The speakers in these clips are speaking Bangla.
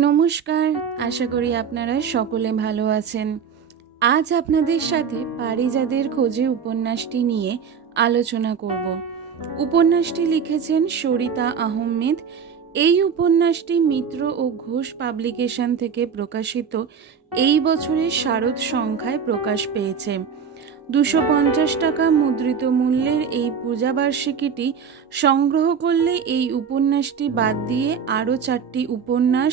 নমস্কার, আশা করি আপনারা সকলে ভালো আছেন। আজ আপনাদের সাথে পারিজাতের খোঁজে উপন্যাসটি নিয়ে আলোচনা করব। উপন্যাসটি লিখেছেন সরিতা আহমেদ। এই উপন্যাসটি মিত্র ও ঘোষ পাবলিকেশন থেকে প্রকাশিত এই বছরের শারদ সংখ্যায় প্রকাশ পেয়েছে। 250 টাকা মুদ্রিত মূল্যের এই পূজাবার্ষিকীটি সংগ্রহ করলে এই উপন্যাসটি বাদ দিয়ে আরও 4টি উপন্যাস,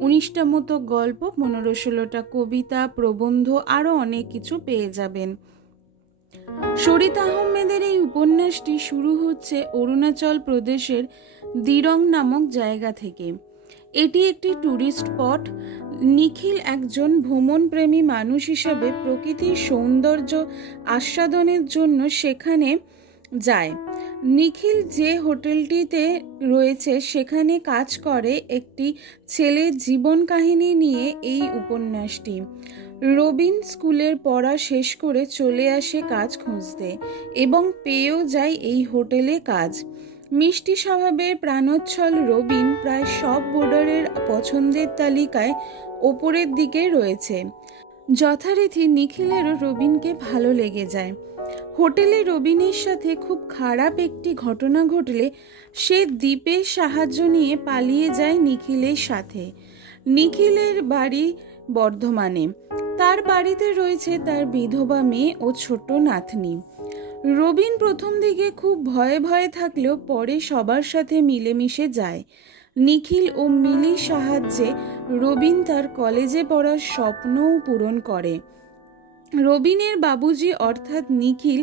19টা মতো গল্প, 15-16টা কবিতা, প্রবন্ধ আরও অনেক কিছু পেয়ে যাবেন। সরিতা আহমেদের এই উপন্যাসটি শুরু হচ্ছে অরুণাচল প্রদেশের দিরং নামক জায়গা থেকে। এটি একটি ট্যুরিস্ট স্পট। নিখিল একজন ভ্রমণপ্রেমী মানুষ হিসাবে প্রকৃতির সৌন্দর্য আস্বাদনের জন্য সেখানে যায়। নিখিল যে হোটেলটিতে রয়েছে সেখানে কাজ করে একটি ছেলের জীবন কাহিনী নিয়ে এই উপন্যাসটি। রবিন স্কুলের পড়া শেষ করে চলে আসে কাজ খুঁজতে এবং পেয়েও যায় এই হোটেলে কাজ। মিষ্টি স্বভাবের প্রাণোচ্ছল রবিন প্রায় সব বোর্ডারের পছন্দের তালিকায় ওপরের দিকে রয়েছে। যথারীতি নিখিলেরও রবিনকে ভালো লেগে যায়। হোটেলে রবিনের সাথে খুব খারাপ একটি ঘটনা ঘটলে সে দ্বীপের সাহায্য নিয়ে পালিয়ে যায় নিখিলের সাথে। নিখিলের বাড়ি বর্ধমানে। তার বাড়িতে রয়েছে তার বিধবা মেয়ে ও ছোট নাতনি। রবিন প্রথম দিকে খুব ভয়ে ভয়ে থাকলেও পরে সবার সাথে মিলেমিশে যায়। নিখিল ও মিলির সাহায্যে রবিন তার কলেজে পড়ার স্বপ্নও পূরণ করে। রবিনের বাবুজি অর্থাৎ নিখিল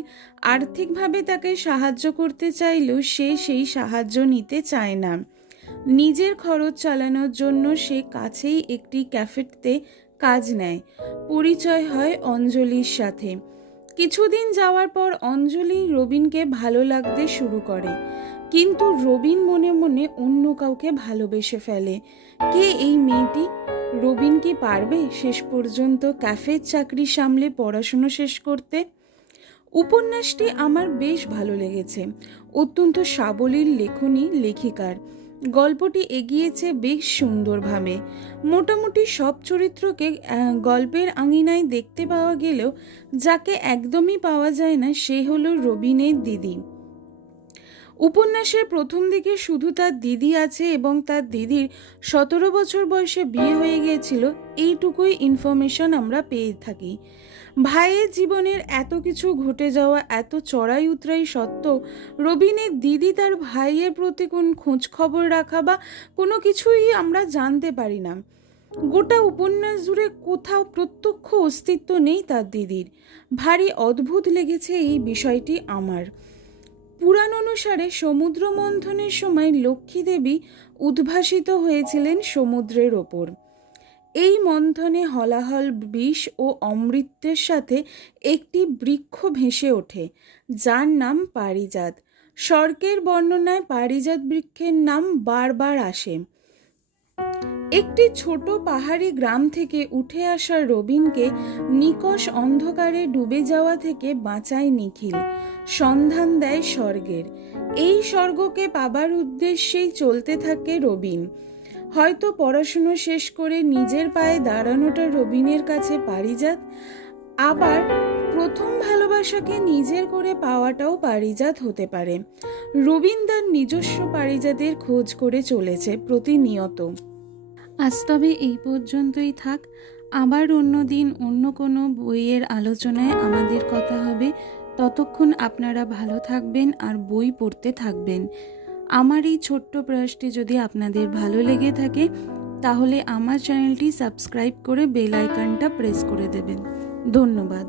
আর্থিকভাবে তাকে সাহায্য করতে চাইলেও সে সেই সাহায্য নিতে চায় না। নিজের খরচ চালানোর জন্য সে কাছেই একটি ক্যাফেতে কাজ নেয়। পরিচয় হয় অঞ্জলির সাথে। কিছুদিন যাওয়ার পর অঞ্জলি রবিনকে ভালো লাগতে শুরু করে, কিন্তু রবিন মনে মনে অন্য কাউকে ভালোবেসে ফেলে। কে এই মেয়েটি? রবিন কি পারবে শেষ পর্যন্ত ক্যাফের চাকরি সামলে পড়াশুনো শেষ করতে? উপন্যাসটি আমার বেশ ভালো লেগেছে। অত্যন্ত সাবলীল লেখনী লেখিকার। গল্পটি এগিয়েছে বেশ সুন্দরভাবে। মোটামুটি সব চরিত্রকে গল্পের আঙিনায় দেখতে পাওয়া গেলেও যাকে একদমই পাওয়া যায় না সে হলো রবিনের দিদি। উপন্যাসের প্রথম দিকে শুধু তার দিদি আছে এবং তার দিদির 17 বছর বয়সে বিয়ে হয়ে গিয়েছিল, এইটুকুই ইনফরমেশন আমরা পেয়ে থাকি। ভাইয়ের জীবনের এত কিছু ঘটে যাওয়া, এত চড়াই উতরাই সত্ত্বেও রবিনের দিদি তার ভাইয়ের প্রতি কোন খোঁজ খবর রাখা বা কোনো কিছুই আমরা জানতে পারি না। গোটা উপন্যাস জুড়ে কোথাও প্রত্যক্ষ অস্তিত্ব নেই তার দিদির। ভারী অদ্ভুত লেগেছে এই বিষয়টি আমার। পুরাণ অনুসারে সমুদ্র মন্থনের সময় লক্ষ্মী দেবী উদ্ভাসিত হয়েছিলেন সমুদ্রের ওপর। এই মন্থনে হলাহল বিষ ও অমৃতের সাথে একটি বৃক্ষ ভেসে ওঠে যার নাম পারিজাত। স্বর্গের বর্ণনায় পারিজাত বৃক্ষের নাম বারবার আসে। একটি ছোট পাহাড়ি গ্রাম থেকে উঠে আসা রবিনকে নিকষ অন্ধকারে ডুবে যাওয়া থেকে বাঁচায় নিখিল। সন্ধান দেয় স্বর্গের। এই স্বর্গকে পাবার উদ্দেশ্যেই চলতে থাকে রবিন। হয়তো পড়াশুনো শেষ করে নিজের পায়ে দাঁড়ানোটা রবিনের কাছে পারিজাত, আবার প্রথম ভালোবাসাকে নিজের করে পাওয়াটাও পারিজাত হতে পারে। রবিন তার নিজস্ব পারিজাতের খোঁজ করে চলেছে প্রতিনিয়ত। আজ তবে এই পর্যন্তই থাক। আবার অন্য দিন অন্য কোনো বইয়ের আলোচনায় আমাদের কথা হবে। ততক্ষণ আপনারা ভালো থাকবেন আর বই পড়তে থাকবেন। আমার এই ছোট্ট প্রয়াসটি যদি আপনাদের ভালো লেগে থাকে তাহলে আমার চ্যানেলটি সাবস্ক্রাইব করে বেল আইকনটা প্রেস করে দেবেন। ধন্যবাদ।